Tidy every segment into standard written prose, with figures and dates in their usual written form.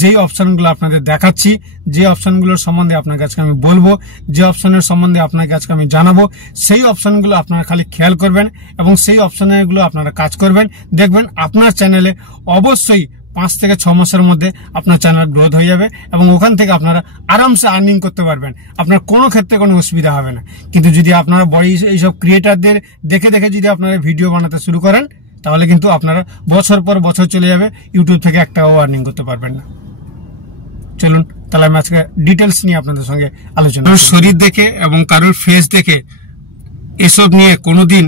যেই অপশনগুলো আপনাদের দেখাচ্ছি, যে অপশনগুলোর সম্বন্ধে আপনাকে আজকে আমি বলবো, যে অপশনের সম্বন্ধে আপনাকে আজকে আমি জানাবো, সেই অপশনগুলো আপনারা খালি খেয়াল করবেন এবং সেই অপশনগুলো আপনারা কাজ করবেন। দেখবেন আপনার চ্যানেলে অবশ্যই 5 থেকে 6 মাসের মধ্যে আপনার চ্যানেল গ্রোথ হয়ে যাবে এবং ওখান থেকে আপনারা আরামসে আর্নিং করতে পারবেন। আপনার কোনো ক্ষেত্রে কোনো অসুবিধা হবে না। কিন্তু যদি আপনারা বড় এইসব ক্রিয়েটারদের দেখে দেখে যদি আপনারা ভিডিও বানাতে শুরু করেন, তাহলে কিন্তু আপনারা বছর পর বছর চলে যাবে, ইউটিউব থেকে একটাও আর্নিং করতে পারবেন না। চলুন তাহলে আমি আজকে ডিটেলস নিয়ে আপনাদের সঙ্গে আলোচনা। শরীর দেখে এবং কারোর ফেস দেখে এসব নিয়ে কোনোদিন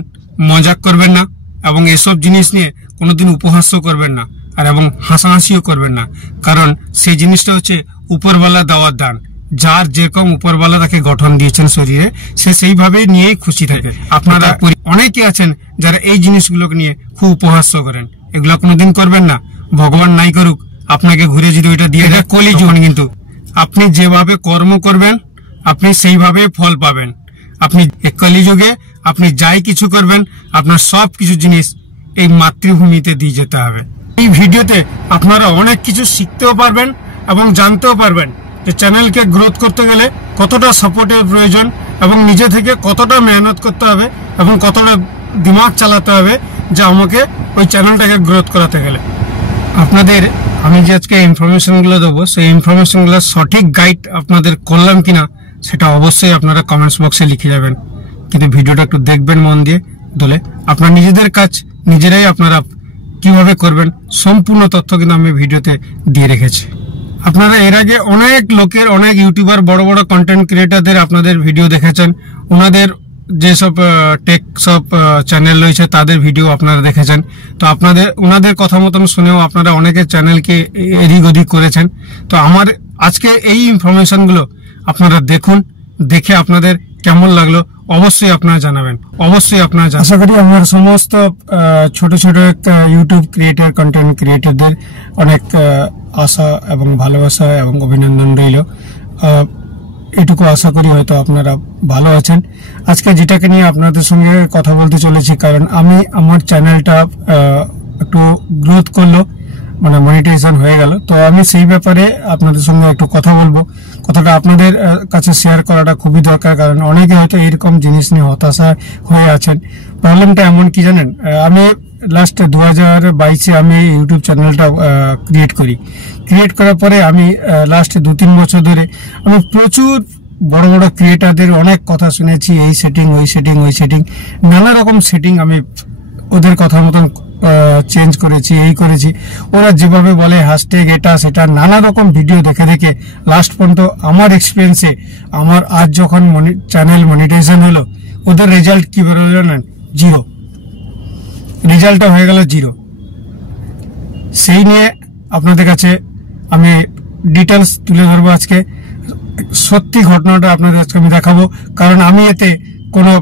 মজাক করবেন না এবং এসব জিনিস নিয়ে কোনোদিন উপহাস্য করবেন না আর এবং হাসাহাসিও করবেন না, কারণ সেই জিনিসটা হচ্ছে উপরওয়ালা দেওয়ার দান। যার যেরকম উপরওয়ালা তাকে গঠন দিয়েছেন শরীরে, সে সেইভাবে নিয়েই খুশি থাকে। আপনারা অনেকে আছেন যারা এই জিনিসগুলোকে নিয়ে খুব উপহাস্য করেন, এগুলো কোনোদিন করবেন না। ভগবান নাই করুক আপনাকে ঘুরে যদি ওইটা দিয়ে দেয়, কলিযুগ। কিন্তু আপনি যেভাবে কর্ম করবেন আপনি সেইভাবে ফল পাবেন। আপনি কলিযুগে আপনি যাই কিছু করবেন, আপনার সব কিছু জিনিস এই মাতৃভূমিতে দিয়ে যেতে হবে। এই ভিডিওতে আপনারা অনেক কিছু শিখতেও পারবেন এবং জানতেও পারবেন যে চ্যানেলকে গ্রোথ করতে গেলে কতটা সাপোর্টের প্রয়োজন এবং নিজে থেকে কতটা মেহনত করতে হবে এবং কতটা দিমাগ চালাতে হবে যে আমাকে ওই চ্যানেলটাকে গ্রোথ করাতে গেলে। আপনাদের আমি যে আজকে ইনফরমেশনগুলো দেবো, সেই ইনফরমেশনগুলো সঠিক গাইড আপনাদের করলাম কিনা সেটা অবশ্যই আপনারা কমেন্টস বক্সে লিখে যাবেন। কিন্তু ভিডিওটা একটু দেখবেন মন দিয়ে, দলে আপনার নিজেদের কাজ নিজেরাই আপনারা কিভাবে করবেন সম্পূর্ণ তথ্য কিন্তু আমি ভিডিওতে দিয়ে রেখেছি। আপনারা এর আগে অনেক লোকের, অনেক ইউটিউবার, বড় বড় কন্টেন্ট ক্রিয়েটারদের আপনাদের ভিডিও দেখেছেন, ওনাদের যেসব টেক সব চ্যানেল রয়েছে তাদের ভিডিও আপনারা দেখেছেন। তো আপনাদের ওনাদের কথা মতন শুনেও আপনারা অনেকে চ্যানেলকে এদিক ওদিক করেছেন। তো আমার আজকে এই ইনফরমেশনগুলো আপনারা দেখুন, দেখে আপনাদের কেমন লাগলো অবশ্যই আপনারা জানাবেন। অবশ্যই আপনারা আশা করি আমার সমস্ত ছোট ছোট ইউটিউব ক্রিয়েটার, কন্টেন্ট ক্রিয়েটারদের অনেক আশা এবং ভালোবাসা এবং অভিনন্দন রইল। এটুকু আশা করি হয়তো আপনারা ভালো আছেন। আজকে যেটাকে নিয়ে আপনাদের সঙ্গে কথা বলতে চলেছি, কারণ আমি আমার চ্যানেলটা একটু গ্রোথ করলো, মানে মনিটাইজেশন হয়ে গেল। তো আমি সেই ব্যাপারে আপনাদের সঙ্গে একটু কথা বলবো। কথাটা আপনাদের কাছে শেয়ার করাটা খুবই দরকার, কারণ অনেকে হয়তো এরকম জিনিস নিয়ে হতাশা হয়ে আছেন। প্রবলেমটা এমন কি জানেন, আমি লাস্ট 2022-এ আমি ইউটিউব চ্যানেলটা ক্রিয়েট করার পরে আমি লাস্ট 2-3 বছর ধরে আমি প্রচুর বড় বড় ক্রিয়েটারদের অনেক কথা শুনেছি, এই সেটিং ওই সেটিং ওই সেটিং, নানা রকম সেটিং আমি ওদের কথা মতন চেঞ্জ করেছি, এই করেছি। ওরা যেভাবে বলে হ্যাশট্যাগ এটা সেটা নানা রকম ভিডিও দেখে দেখে লাস্ট পর্যন্ত আমার এক্সপিরিয়েন্সে আমার আজ যখন চ্যানেল মনিটাইজেশন হলো, ওদের রেজাল্ট কি বেরোলো জানেন? 0। রেজাল্টটা হয়ে গেল 0। সেই নিয়ে আপনাদের কাছে আমি ডিটেলস তুলে ধরবো আজকে। সত্যি ঘটনাটা আপনাদের আজকে আমি দেখাবো, কারণ আমি এতে কোনো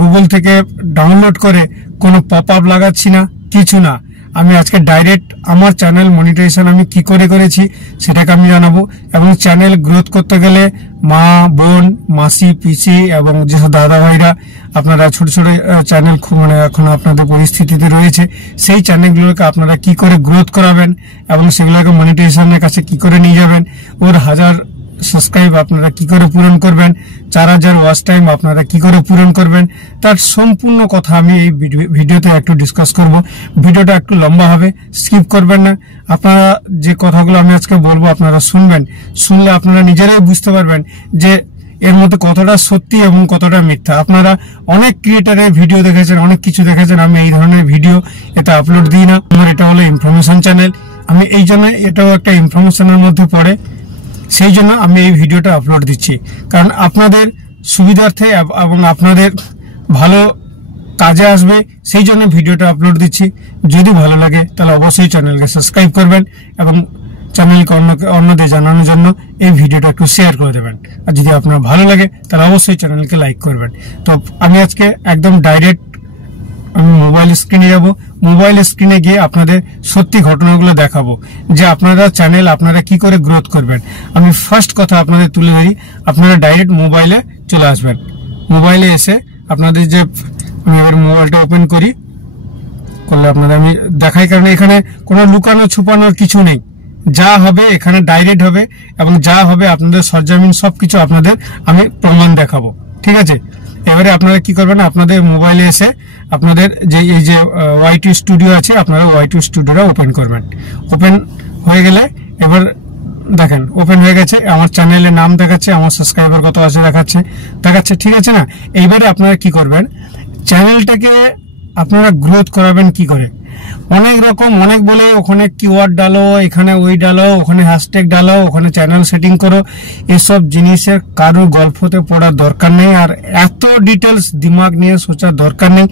গুগল থেকে ডাউনলোড করে কোনো পপ আপ লাগাচ্ছি না, কিছু না। আমি আজকে ডাইরেক্ট আমার চ্যানেল মনিটাইজেশন আমি কি করে করেছি সেটাকে আমি জানাবো। এবং চ্যানেল গ্রোথ করতে গেলে মা, বোন, মাসি, পিসি এবং যেসব দাদা ভাইরা আপনারা ছোট ছোট চ্যানেল মানে এখন আপনাদের পরিস্থিতিতে রয়েছে, সেই চ্যানেলগুলোকে আপনারা কি করে গ্রোথ করাবেন এবং সেগুলোকে মনিটাইজেশনের কাছে কি করে নিয়ে যাবেন, ওর 1000 সাবস্ক্রাইব আপনারা কি করে পূরণ করবেন, 4000 ওয়াচ টাইম আপনারা কি করে পূরণ করবেন, তার সম্পূর্ণ কথা আমি এই ভিডিওতে একটু ডিসকাস করব। ভিডিওটা একটু লম্বা হবে, স্কিপ করবেন না। আপনারা যে কথাগুলো আমি আজকে বলবো আপনারা শুনবেন, শুনলে আপনারা নিজেরাই বুঝতে পারবেন যে এর মধ্যে কতটা সত্যি এবং কতটা মিথ্যা। আপনারা অনেক ক্রিয়েটারের ভিডিও দেখেছেন, অনেক কিছু দেখেছেন, আমি এই ধরনের ভিডিও এতে আপলোড দিই না। আমার এটা হলো ইনফরমেশন চ্যানেল, আমি এই জন্য এটাও একটা ইনফরমেশনের মধ্যে পড়ে, সেই জন্য আমি এই ভিডিওটা আপলোড দিচ্ছি। কারণ আপনাদের সুবিধার্থে এবং আপনাদের ভালো কাজে আসবে, সেই জন্য ভিডিওটা আপলোড দিচ্ছি। যদি ভালো লাগে তাহলে অবশ্যই চ্যানেলকে সাবস্ক্রাইব করবেন এবং চ্যানেলকে অন্যদের জানানোর জন্য এই ভিডিওটা একটু শেয়ার করে দেবেন। আর যদি আপনার ভালো লাগে তাহলে অবশ্যই চ্যানেলকে লাইক করবেন। তো আমি আজকে একদম ডাইরেক্ট আমি মোবাইল স্ক্রিনে যাব। মোবাইল স্ক্রিনে গিয়ে আপনাদের সত্যি ঘটনাগুলো দেখাবো যে আপনারা চ্যানেল আপনারা কি করে গ্রোথ করবেন। আমি ফার্স্ট কথা আপনাদের তুলে ধরি, আপনারা ডাইরেক্ট মোবাইলে চলে আসবেন। মোবাইলে এসে আপনাদের যে আমি এবার মোবাইলটা ওপেন করলে আপনাদের আমি দেখাই, কারণ এখানে কোনো লুকানো ছুপানোর কিছু নেই। যা হবে এখানে ডাইরেক্ট হবে, এবং যা হবে আপনাদের সরজমিন সবকিছু আপনাদের আমি প্রমাণ দেখাবো। ঠিক আছে, এবারে আপনারা কি করবেন, আপনাদের মোবাইলে এসে আপনাদের যে এই যে ওয়াইটি স্টুডিও আছে, আপনারা ওয়াইটি স্টুডিওটা ওপেন করবেন। ওপেন হয়ে গেলে এবার দেখেন ওপেন হয়ে গেছে, আমার চ্যানেলের নাম দেখাচ্ছে, আমার সাবস্ক্রাইবার কত আছে দেখাচ্ছে। ঠিক আছে না, এইবারে আপনারা কি করবেন, চ্যানেলটাকে আপনারা গ্রোথ করাবেন কি করে। অনেক রকম অনেক বলে, ওখানে কিওয়ার্ড ডালো, এখানে ওই ডালো, ওখানে হ্যাশট্যাগ ডালো, ওখানে চ্যানেল সেটিং করো, এসব জিনিসের কারোর গল্পতে পড়ার দরকার নেই, আর এত ডিটেলস দিমাগ নিয়ে সোচার দরকার নেই।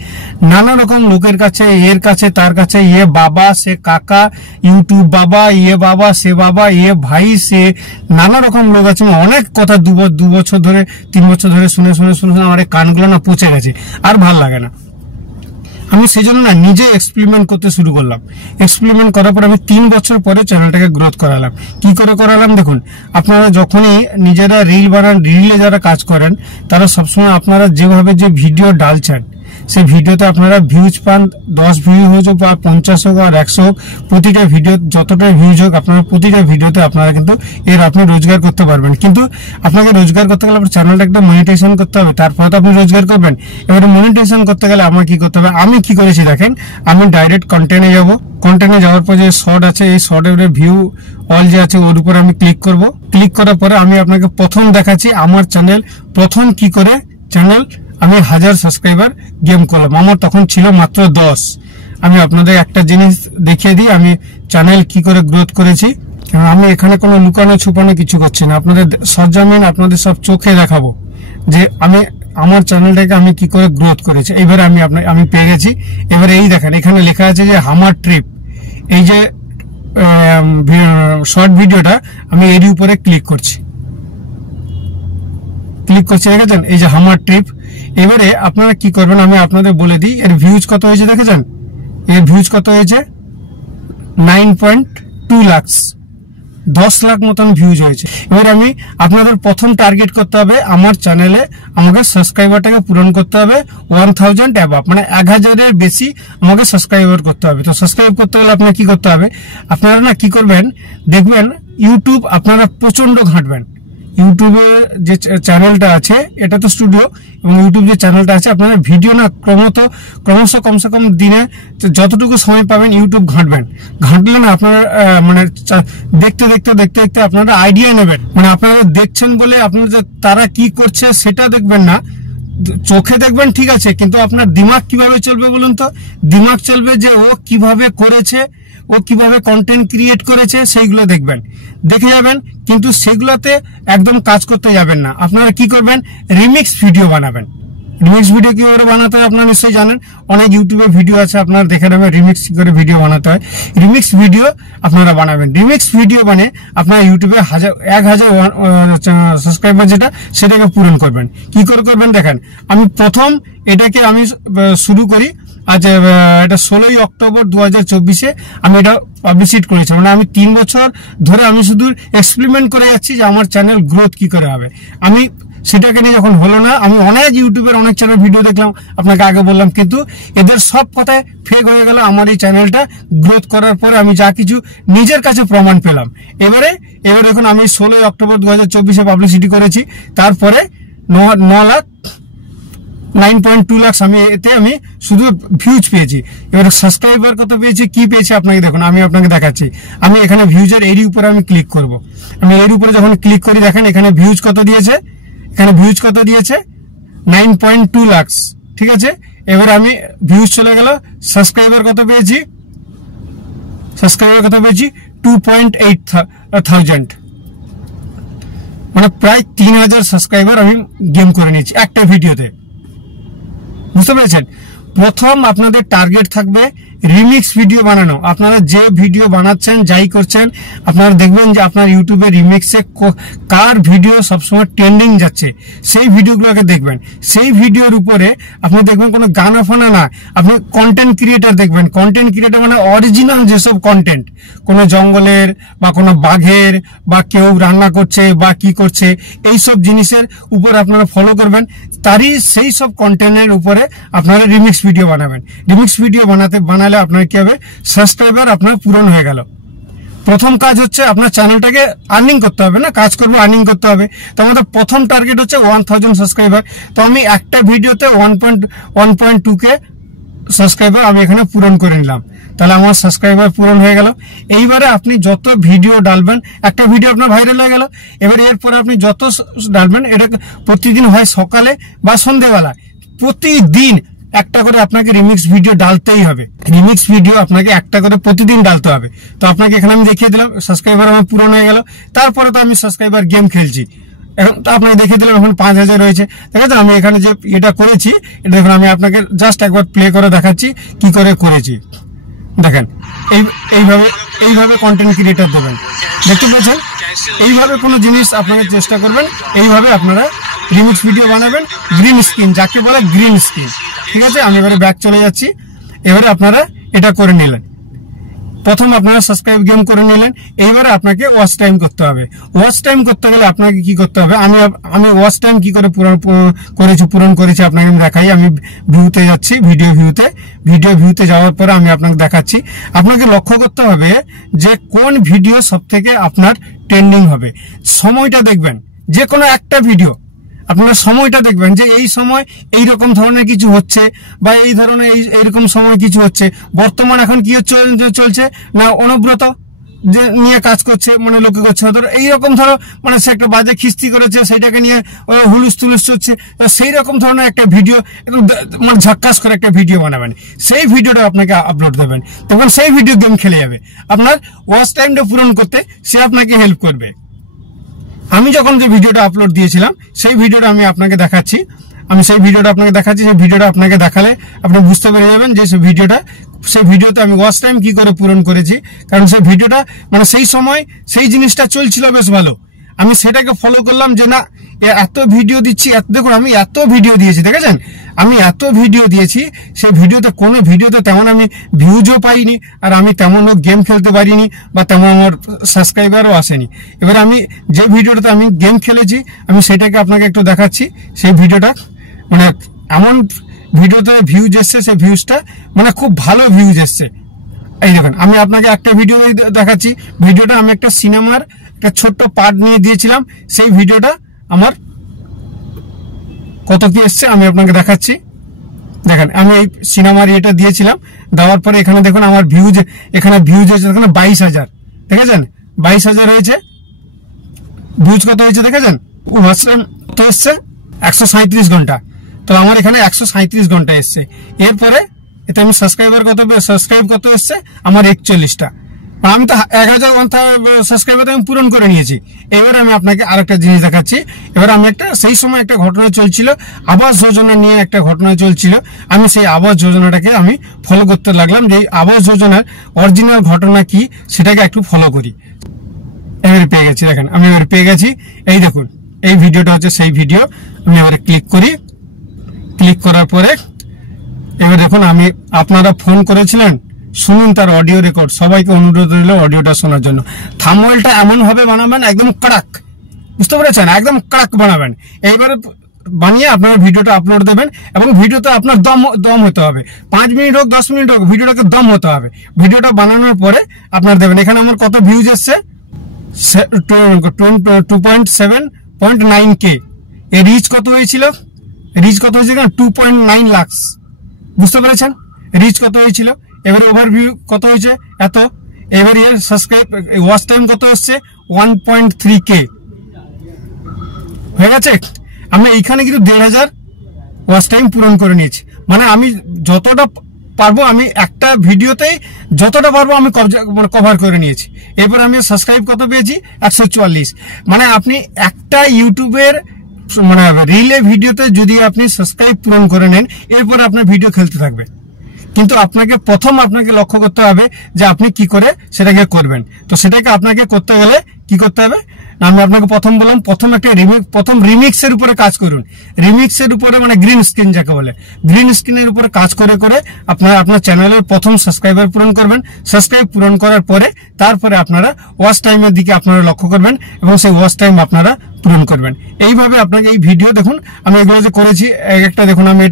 নানা রকম লোকের কাছে, এর কাছে তার কাছে, এ বাবা সে কাকা, ইউটিউব বাবা, বাবা সে বাবা, ভাই সে, নানা রকম লোক আছে। অনেক কথা 2 বছর ধরে 3 বছর ধরে শুনে আমার কানগুলো না পচে গেছে, আর ভাল লাগে না। আমি সেই জন্য না নিজে এক্সপেরিমেন্ট করতে শুরু করলাম। এক্সপেরিমেন্ট করার পর আমি 3 বছর পরে চ্যানেলটাকে গ্রোথ করালাম। কি করে করালাম দেখুন, আপনারা যখনই নিজেরা রিল বানান, রিলে যারা কাজ করেন, তারা সবসময় আপনারা যেভাবে যে ভিডিও ডালছেন, সেই ভিডিওতে আপনারা ভিউজ পান, 10 ভিউ হোক বা 50 হোক আর 100 হোক, প্রতিটা ভিডিও যতটা ভিউজ হোক, আপনারা প্রতিটা ভিডিওতে আপনারা কিন্তু আপনি রোজগার করতে পারবেন। কিন্তু আপনাকে রোজগার করতে গেলে আপনার চ্যানেলটা একটা মনিটাইজেশন করতে হবে, তারপরে তো আপনি রোজগার করবেন। এবারে মনিটাইজেশন করতে গেলে আমার কি করতে হবে, আমি কি করেছি দেখেন, আমি ডাইরেক্ট কন্টেন্টে যাব। কন্টেন্টে যাওয়ার পর যে শর্ট আছে, এই শর্টের ভিউ অল যে আছে ওর উপর আমি ক্লিক করব। ক্লিক করার পরে আমি আপনাকে প্রথম দেখাচ্ছি আমার চ্যানেল প্রথম কি করে চ্যানেল আমি 1000 সাবস্ক্রাইবার গেম করলাম। আমার তখন ছিল মাত্র 10। আমি আপনাদের একটা জিনিস দেখিয়ে দিই আমি চ্যানেল কি করে গ্রোথ করেছি। আমি এখানে কোনো লুকানো ছুপানো কিছু করছি না, আপনাদের সরজমিন আপনাদের সব চোখে দেখাবো যে আমি আমার চ্যানেলটাকে আমি কি করে গ্রোথ করেছি। এবারে আমি পেয়ে গেছি। এবারে এই দেখেন এখানে লেখা আছে যে হামার ট্রিপ, এই যে শর্ট ভিডিওটা, আমি এর উপরে ক্লিক করছি, দেখেছেন এই যে হামার ট্রিপ। এবারে আপনারা কি করবেন আমি আপনাদের বলে দিই, এর ভিউজ কত হয়েছে দেখেছেন, এর ভিউজ কত হয়েছে 9.2 লাখ, 10 লাখ মতন ভিউজ হয়েছে। এবার আমি আপনাদের প্রথম টার্গেট করতে হবে আমার চ্যানেলে আমাকে সাবস্ক্রাইবারটাকে পূরণ করতে হবে 1000 অ্যাবাভ, মানে 1000-এর বেশি আমাকে সাবস্ক্রাইবার করতে হবে। তো সাবস্ক্রাইব করতে হলে আপনার কি করতে হবে, আপনারা না কি করবেন দেখবেন, ইউটিউব আপনারা প্রচন্ড ঘাঁটবেন। ইউটিউবে যে চ্যানেলটা আছে এটা তো স্টুডিও, এবং ইউটিউব যে চ্যানেলটা আছে আপনারা ভিডিও না ক্রমশ কমসে কম দিনে যতটুকু সময় পাবেন ইউটিউব ঘাঁটবেন। ঘাঁটলে না আপনারা মানে দেখতে আপনারা আইডিয়া নেবেন। মানে আপনারা দেখছেন বলে আপনারা তারা কি করছে সেটা দেখবেন না, চোখে দেখবেন ঠিক আছে, কিন্তু আপনার দিমাগ কিভাবে চলবে বলুন তো, দিমাগ চলবে যে ও কিভাবে করেছে, ও কিভাবে কন্টেন্ট ক্রিয়েট করেছে, সেইগুলো দেখবেন, দেখে যাবেন। কিন্তু সেগুলোতে একদম কাজ করতে যাবেন না, আপনারা কি করবেন রিমিক্স ভিডিও বানাবেন। রিমিক্স ভিডিও কিভাবে বানাতে হয় আপনারা নিশ্চয়ই জানেন, অনেক ইউটিউবে ভিডিও আছে, আপনারা দেখে নেবেন রিমিক্স করে ভিডিও বানাতে হয়। রিমিক্স ভিডিও আপনারা বানাবেন, রিমিক্স ভিডিও বানিয়ে আপনারা ইউটিউবে 1000 সাবস্ক্রাইবার যেটা সেটাকে পূরণ করবেন। কি করে করবেন দেখেন, আমি প্রথম এটাকে আমি শুরু করি আজ এটা 16ই অক্টোবর 2024-এ আমি এটা পাবলিশিট করেছি। মানে আমি 3 বছর ধরে আমি শুধু এক্সপেরিমেন্ট করে যাচ্ছি যে আমার চ্যানেল গ্রোথ কি করে হবে। আমি সেটাকে নিয়ে যখন হলো না, আমি অনেক ইউটিউবের অনেক চ্যানেল ভিডিও দেখলাম, আপনাকে আগে বললাম, কিন্তু এদের সব কথায় ফেক হয়ে গেল। আমার এই চ্যানেলটা গ্রোথ করার পরে আমি যা কিছু নিজের কাছে প্রমাণ পেলাম। এবারে এখন আমি 16ই অক্টোবর 2024-এ পাবলিসিটি করেছি, তারপরে 9.2 লাখ আমি শুধু ভিউজ পেয়েছি। এবার সাবস্ক্রাইবার কত পেয়েছি, কি পেয়েছি আপনাকে দেখুন, আমি আপনাকে দেখাচ্ছি। আমি এখানে ভিউজের এর উপরে আমি ক্লিক করব। আমি এর উপরে যখন ক্লিক করি দেখেন এখানে ভিউজ কত দিয়েছে, 9.2 লাখ। ঠিক আছে, এবার আমি ভিউজ চলে গেল, সাবস্ক্রাইবার কত পেয়েছি 2.8,000, মানে প্রায় 3000 সাবস্ক্রাইবার আমি গেম করে নিয়েছি একটা ভিডিওতে। বুঝতে পেরেছেন? প্রথম আপনাদের টার্গেট থাকবে রিমিক্স ভিডিও বানানো। আপনারা যে ভিডিও বানাচ্ছেন, যাই করছেন, আপনারা দেখবেন যে আপনার ইউটিউবে রিমিক্সে কার ভিডিও সবসময় ট্রেন্ডিং যাচ্ছে, সেই ভিডিওগুলোকে দেখবেন। সেই ভিডিওর উপরে আপনি দেখবেন কোনো গানা ফানা না, আপনি কন্টেন্ট ক্রিয়েটার দেখবেন। কন্টেন্ট ক্রিয়েটার মানে অরিজিনাল যেসব কন্টেন্ট, কোনো জঙ্গলের বা কোনো বাঘের বা কেউ রান্না করছে বা কি করছে, এইসব জিনিসের উপর আপনারা ফলো করবেন। তারই সেই সব কন্টেন্টের উপরে আপনারা রিমিক্স ভিডিও বানাবেন। রিমিক্স ভিডিও বানালে আপনার কি হবে, সাবস্ক্রাইবার আপনার পূরণ হয়ে গেল। প্রথম কাজ হচ্ছে আপনার চ্যানেলটাকে আর্নিং করতে হবে, না কাজ করবো আর্নিং করতে হবে। তো আমাদের প্রথম টার্গেট হচ্ছে 1000 সাবস্ক্রাইবার। তো আমি একটা ভিডিওতে 1.2K সাবস্ক্রাইবার আমি এখানে পূরণ করে নিলাম, তাহলে আমার সাবস্ক্রাইবার পূরণ হয়ে গেল। এইবারে আপনি যত ভিডিও ডালবেন, একটা ভিডিও আপনার ভাইরাল হয়ে গেল, এবারে এরপরে আপনি যত ডালবেন, এটা প্রতিদিন হয় সকালে বা সন্ধ্যেবেলা, প্রতিদিন একটা করে আপনাকে রিমিক্স ভিডিও ডালতেই হবে। রিমিক্স ভিডিও আপনাকে একটা করে প্রতিদিন ডালতে হবে। তো আপনাকে এখানে আমি দেখিয়ে দিলাম সাবস্ক্রাইবার আমার পূরণ হয়ে গেল। তারপরে তো আমি সাবস্ক্রাইবার গেম খেলছি, এখন তো আপনাকে দেখিয়ে দিলাম এখন 5000 রয়েছে। ঠিক আছে, আমি এখানে যে এটা করেছি, এটা দেখুন আমি আপনাকে জাস্ট একবার প্লে করে দেখাচ্ছি কি করে করেছি। দেখেন এইভাবে কন্টেন্ট ক্রিয়েটর দেবেন, দেখতে পাচ্ছেন? এইভাবে কোনো জিনিস আপনাকে চেষ্টা করবেন, এইভাবে আপনারা রিমিক্স ভিডিও বানাবেন। গ্রিন স্ক্রিন যাকে বলে গ্রিন স্ক্রিন। ঠিক আছে, আমি এবারে ব্যাক চলে যাচ্ছি। এবারে আপনারা এটা করে নিলেন, প্রথম আপনারা সাবস্ক্রাইব গেম করে নিলেন। এইবারে আপনাকে ওয়াচ টাইম করতে হবে। ওয়াচ টাইম করতে গেলে আপনাকে কি করতে হবে, আমি ওয়াচ টাইম কি করে পূরণ করেছি আপনাকে আমি দেখাই। আমি ভিউতে যাচ্ছি, ভিডিও ভিউতে যাওয়ার পরে আমি আপনাকে দেখাচ্ছি। আপনাকে লক্ষ্য করতে হবে যে কোন ভিডিও সব থেকে আপনার ট্রেন্ডিং হবে। সময়টা দেখবেন, যে কোনো একটা ভিডিও আপনারা সময়টা দেখবেন যে এই সময় এইরকম ধরনের কিছু হচ্ছে, বা এই ধরনের এইরকম সময় কিছু হচ্ছে। বর্তমান এখন কি চলছে না, অনুব্রত যে নিয়ে কাজ করছে, মানে লোকে করছে, ধরো এইরকম ধরো মানে সে একটা বাজে খিস্তি করেছে, সেটাকে নিয়ে হুলুস তুলুস হচ্ছে, সেই রকম ধরনের একটা ভিডিও একদম মানে ঝাক্কাস করে একটা ভিডিও বানাবেন, সেই ভিডিওটা আপনাকে আপলোড দেবেন। তখন সেই ভিডিও গেম খেলে যাবে। আপনার ওয়াচ টাইমটা পূরণ করতে সে আপনাকে হেল্প করবে। আমি যখন যে ভিডিওটা আপলোড দিয়েছিলাম সেই ভিডিওটা আমি আপনাকে দেখাচ্ছি। সেই ভিডিওটা আপনাকে দেখালে আপনি বুঝতে পেরে যাবেন যে সেই ভিডিওতে আমি ওয়াচ টাইম কি করে পূরণ করেছি। কারণ সেই ভিডিওটা মানে সেই সময় সেই জিনিসটা চলছিল বেশ ভালো, আমি সেটাকে ফলো করলাম যে না এত ভিডিও দিচ্ছি। দেখুন আমি এত ভিডিও দিয়েছি, দেখেছেন আমি এত ভিডিও দিয়েছি, সেই ভিডিওতে কোনো ভিডিওতে তেমন আমি ভিউজও পাইনি, আর আমি তেমন গেম খেলতে পারিনি, বা তেমন আমার সাবস্ক্রাইবারও আসেনি। এবার আমি যে ভিডিওটাতে আমি গেম খেলেছি আমি সেটাকে আপনাকে একটু দেখাচ্ছি। সেই ভিডিওটা মানে এমন ভিডিওতে ভিউজ এসছে, সেই ভিউজটা মানে খুব ভালো ভিউজ এসছে। এই দেখুন আমি আপনাকে একটা ভিডিও দেখাচ্ছি। ভিডিওটা আমি একটা সিনেমার একটা ছোট্ট পার্ট নিয়ে দিয়েছিলাম, সেই ভিডিওটা আমার কত কি এসছে আমি আপনাকে দেখাচ্ছি। দেখেন আমি এই সিনেমার এটা দিয়েছিলাম, দেওয়ার পরে এখানে দেখুন আমার ভিউজ হয়েছে 22,000। দেখেছেন 22,000 হয়েছে। ভিউজ কত হয়েছে দেখেছেন? কত এসছে 137 ঘন্টা। তো আমার এখানে 137 ঘন্টা এসছে। এরপরে এতে আমি সাবস্ক্রাইব কত এসছে আমার 41টা। আমি তো 1000 সাবস্ক্রাইবার আমি পূরণ করে নিয়েছি। এবার আমি আপনাকে আরেকটা জিনিস দেখাচ্ছি। এবার আমি সেই সময় একটা ঘটনা চলছিল, আবাস যোজনা নিয়ে একটা ঘটনা চলছিল। আমি সেই আবাস যোজনাটাকে আমি ফলো করতে লাগলাম, যে আবাস যোজনার অরিজিনাল ঘটনা কি সেটাকে একটু ফলো করি। এবারে পেয়ে গেছি, দেখেন আমি এবারে পেয়ে গেছি। এই দেখুন এই ভিডিওটা হচ্ছে সেই ভিডিও। আমি এবারে ক্লিক করি। ক্লিক করার পরে এবার দেখুন আপনারা ফোন করেছিলেন, শুনুন তার অডিও রেকর্ড। সবাইকে অনুরোধ রইল অডিওটা শোনার জন্য। থাম্বনেলটা এমন ভাবে বানাবেন একদম কড়াক, বুঝতে পেরেছেন? একদম কড়াক বানাবেন। এইবারে বানিয়ে আপনারা ভিডিওটা আপলোড দেবেন, এবং ভিডিওতে আপনার দম হতে হবে। 5 মিনিট হোক 10 মিনিট হোক, ভিডিওটাকে দম হতে হবে। ভিডিওটা বানানোর পরে আপনার দেবেন। এখানে আমার কত ভিউজ এসছে 2.7.9K। এর রিচ কত হয়েছিল? 2.9 লাখ। বুঝতে পেরেছেন রিচ কত হয়েছিল? এবারে ওভারভিউ কত হয়েছে এত। এবার এর সাবস্ক্রাইব ওয়াচ টাইম কত হচ্ছে 1.3K হয়ে গেছে। আমি এইখানে কিন্তু 1,500 ওয়াচ টাইম পূরণ করে নিয়েছি। মানে আমি যতটা পারবো, আমি একটা ভিডিওতেই যতটা পারবো আমি কভার করে নিয়েছি। এরপর আমি সাবস্ক্রাইব কত পেয়েছি 144। মানে আপনি একটা ইউটিউবের মানে রিলে ভিডিওতে যদি আপনি সাবস্ক্রাইব পূরণ করে নেন, এরপর আপনার ভিডিও খেলতে থাকবে। কিন্তু আপনাকে লক্ষ্য করতে হবে যে আপনি কি করে সেটাকে করবেন। তো সেটাকে আপনাকে করতে গেলে কি করতে হবে, আমি আপনাকে বললাম প্রথম রিমিক্সের উপরে কাজ করুন। রিমিক্সের উপরে মানে গ্রিন স্ক্রিন যাকে বলে, গ্রিন স্ক্রিনের উপরে কাজ করে আপনার চ্যানেলের প্রথম সাবস্ক্রাইবার পূরণ করবেন। সাবস্ক্রাইব পূরণ করার পরে তারপরে আপনারা ওয়াচ টাইমের দিকে আপনারা লক্ষ্য করবেন, এবং সেই ওয়াচ টাইম আপনারা পূরণ করবেন। এইভাবে আপনাকে এই ভিডিও দেখুন আমি এগুলো যে করেছি, একটা দেখুন আমি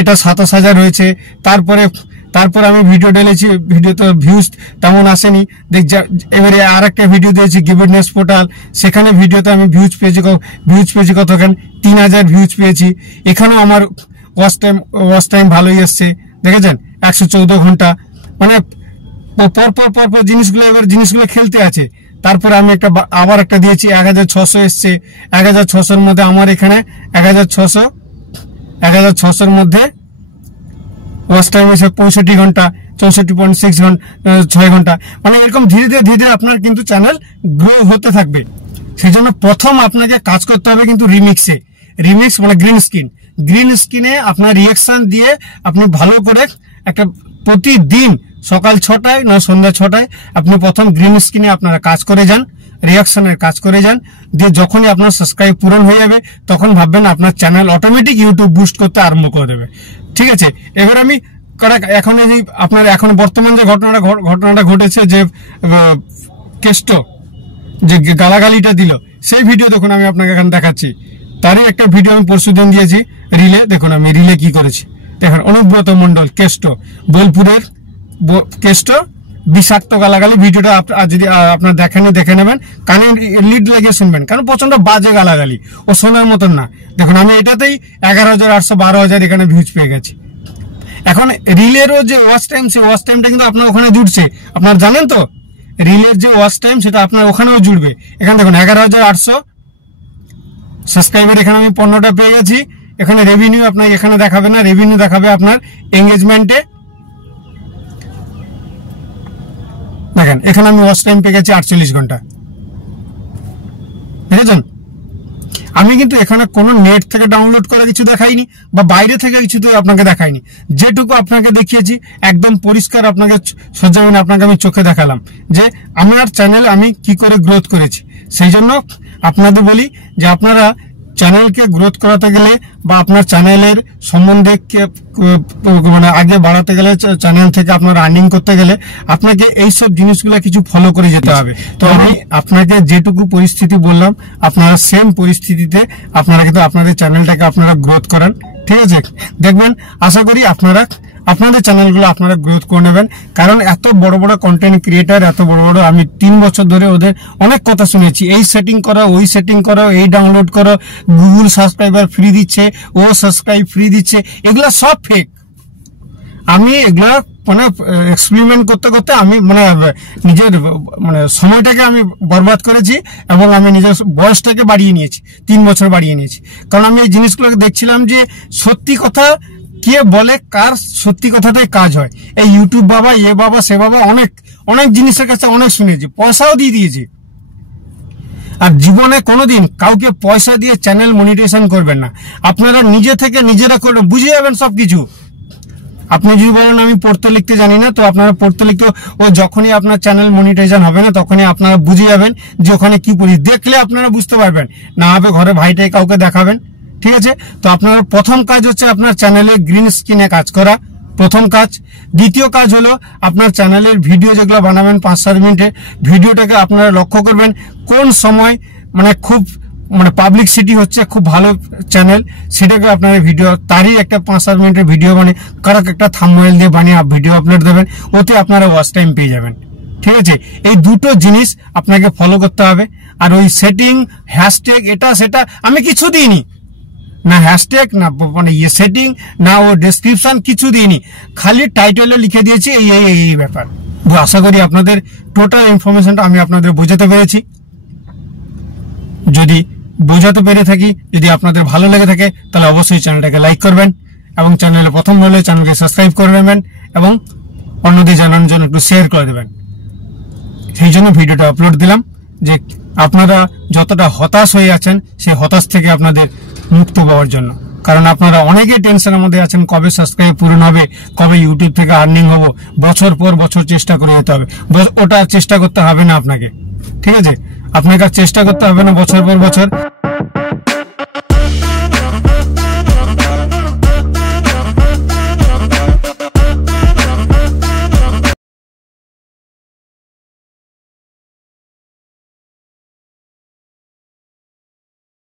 এটা 27,000 হয়েছে, তারপরে তারপর আমি ভিডিও ঢেলেছি, ভিডিওতে ভিউজ তেমন আসেনি। এবারে আর একটা ভিডিও দিয়েছি গিভনেস পোর্টাল, সেখানে ভিডিওতে আমি ভিউজ পেয়েছি কতখান 3000 ভিউজ পেয়েছি। এখানেও আমার ওয়াচ টাইম ভালোই এসছে, দেখেছেন 114 ঘন্টা। মানে পরপর জিনিসগুলো খেলতে আছে। তারপরে আমি আবার একটা দিয়েছি 1600 এসছে। 1600-র মধ্যে আমার এখানে 1600-র মধ্যে ওয়াচ টাইম এসে 65 ঘন্টা, 64.6 ঘন্টা। মানে এরকম ধীরে ধীরে আপনার কিন্তু চ্যানেল গ্রো হতে থাকবে। সেই জন্য প্রথম আপনাকে কাজ করতে হবে কিন্তু রিমিক্স মানে গ্রিন স্ক্রিনে আপনার রিয়াকশন দিয়ে আপনি ভালো করে একটা প্রতিদিন সকাল 6টায় না সন্ধ্যা 6টায় আপনি প্রথম গ্রিন স্ক্রিনে আপনারা কাজ করে যান, রিয়াকশনের কাজ করে যান। দিয়ে যখনই আপনার সাবস্ক্রাইব পূরণ হয়ে যাবে তখন ভাববেন আপনার চ্যানেল অটোমেটিক ইউটিউব বুস্ট করতে আরম্ভ করে দেবে। ঠিক আছে, এবার আমি এখন বর্তমান যে ঘটনাটা ঘটেছে, যে কেষ্ট যে গালাগালিটা দিল, সেই ভিডিও দেখুন আমি আপনাকে এখানে দেখাচ্ছি। তারই একটা ভিডিও আমি পরশুদিন দিয়েছি রিলে। দেখুন আমি রিলে কি করেছি দেখেন। অনুব্রত মন্ডল কেষ্ট, বোলপুরের কেষ্ট, বিষাক্ত গালাগালি। ভিডিওটা যদি আপনার দেখে নেবেন, কানে লিড লাগিয়ে শুনবেন, কারণ প্রচন্ড বাজে গালাগালি, ও শোনার মতন না। দেখুন আমি এটাতেই 11,800 12,000 এখানে ভিউজ পেয়ে গেছি। এখন রিলেরও যে ওয়াচ টাইম, সেই ওয়াচ টাইমটা কিন্তু আপনার ওখানে জুড়ছে। আপনার জানেন তো, রিলের যে ওয়াচ টাইম সেটা আপনার ওখানেও জুড়বে। এখানে দেখুন 11,800 সাবস্ক্রাইবার, এখানে আমি 15টা পেয়ে গেছি। এখানে রেভিনিউ আপনার এখানে দেখাবে না, রেভিনিউ দেখাবে আপনার এঙ্গেজমেন্টে। দেখেন এখানে আমি ওয়াচ টাইম পেয়ে গেছি 48 ঘন্টা, দেখেছেন। আমি কিন্তু এখানে কোনো নেট থেকে ডাউনলোড করা কিছু দেখাইনি বা বাইরে থেকে কিছু আপনাকে দেখাইনি। যেটুকু আপনাকে দেখিয়েছি একদম পরিষ্কার আপনাকে সজ্জাবেন, আপনাকে আমি চোখে দেখালাম যে আমার চ্যানেল আমি কি করে গ্রোথ করেছি। সেই জন্য আপনাদের বলি যে আপনারা চ্যানেলকে গ্রোথ করাতে গেলে বা আপনার চ্যানেলের সম্বন্ধে মানে আগে বাড়াতে গেলে, চ্যানেল থেকে আপনার আর্নিং করতে গেলে আপনাকে এইসব জিনিসগুলো কিছু ফলো করে যেতে হবে। তো আমি আপনাকে যেটুকু পরিস্থিতি বললাম, আপনারা সেম পরিস্থিতিতে আপনারা কিন্তু আপনাদের চ্যানেলটাকে আপনারা গ্রোথ করান। ঠিক আছে, দেখবেন আশা করি আপনাদের চ্যানেলগুলো আপনারা গ্রোথ করে নেবেন। কারণ এত বড় বড় কন্টেন্ট ক্রিয়েটার, এত বড় আমি 3 বছর ধরে ওদের অনেক কথা শুনেছি, এই সেটিং করো, ওই সেটিং করো, এই ডাউনলোড করো, গুগল সাবস্ক্রাইবার ফ্রি দিচ্ছে, ও সাবস্ক্রাইব ফ্রি দিচ্ছে, এগুলা সব ফেক। আমি এগুলা মানে এক্সপেরিমেন্ট করতে আমি নিজের সময়টাকে আমি বরবাদ করেছি এবং আমি নিজের বয়সটাকে বাড়িয়ে নিয়েছি, 3 বছর বাড়িয়ে নিয়েছি। কারণ আমি এই জিনিসগুলোকে দেখছিলাম যে সত্যি কথা কে বলে, কার সত্যি কথাটাই কাজ হয়। এই ইউটিউব বাবা, বাবা, সে বাবা, অনেক জিনিসের কাছে অনেক শুনেছি, পয়সাও দিয়ে দিয়েছি। আর জীবনে কোনোদিন কাউকে পয়সা দিয়ে চ্যানেল মনিটাইজেশন করবেন না। আপনারা নিজে থেকে নিজেরা করবেন, বুঝে যাবেন সবকিছু। আপনি যদি বলেন আমি পড়তে লিখতে জানি না, তো আপনারা পড়তে লিখতে যখনই আপনার চ্যানেল মনিটাইজেশন হবে না, তখনই আপনারা বুঝে যাবেন যে ওখানে কি পড়ি। দেখলে আপনারা বুঝতে পারবেন, না হবে ঘরে ভাইটাই কাউকে দেখাবেন। ঠিক আছে, তো আপনার প্রথম কাজ হচ্ছে আপনার চ্যানেলে গ্রিন স্ক্রিনে কাজ করা, প্রথম কাজ। দ্বিতীয় কাজ হলো আপনার চ্যানেলের ভিডিও যেগুলো বানাবেন 5-7 মিনিটের ভিডিওটাকে আপনারা লক্ষ্য করবেন কোন সময় খুব পাবলিসিটি হচ্ছে, খুব ভালো চ্যানেল, সেটাকে আপনার ভিডিও তারই একটা 5-7 মিনিটের ভিডিও কারক একটা থাম্বনেল দিয়ে বানিয়ে ভিডিও আপলোড দেবেন, ওতে আপনারা ওয়াচ টাইম পেয়ে যাবেন। ঠিক আছে, এই দুটো জিনিস আপনাকে ফলো করতে হবে। আর ওই সেটিং, হ্যাশট্যাগ, এটা সেটা আমি কিছু দিইনি, না হ্যাশট্যাগ, না সেটিং, না ও ডেসক্রিপশন, কিছু দিইনি। খালি টাইটেলে লিখে দিয়েছি এই ব্যাপার। আশা করি আপনাদের টোটাল ইনফরমেশনটা আমি আপনাদের বোঝাতে পেরেছি। যদি বোঝাতে পেরে থাকি, যদি আপনাদের ভালো লেগে থাকে, তাহলে অবশ্যই চ্যানেলটাকে লাইক করবেন এবং চ্যানেলে প্রথম হলে চ্যানেলকে সাবস্ক্রাইব করে নেবেন এবং অন্যদের জানানোর জন্য একটু শেয়ার করে দেবেন। সেই জন্য ভিডিওটা আপলোড দিলাম যে আপনারা যতটা হতাশ হয়ে আছেন, সেই হতাশ থেকে আপনাদের মুক্ত পাওয়ার জন্য। কারণ আপনারা অনেকেই টেনশনের মধ্যে আছেন, কবে সাবস্ক্রাইব পূরণ হবে, কবে ইউটিউব থেকে আর্নিং হবো। বছর পর বছর চেষ্টা করে যেতে হবে, ওটা চেষ্টা করতে হবে না আপনাকে। ঠিক আছে, আপনাকে চেষ্টা করতে হবে না বছর পর বছর।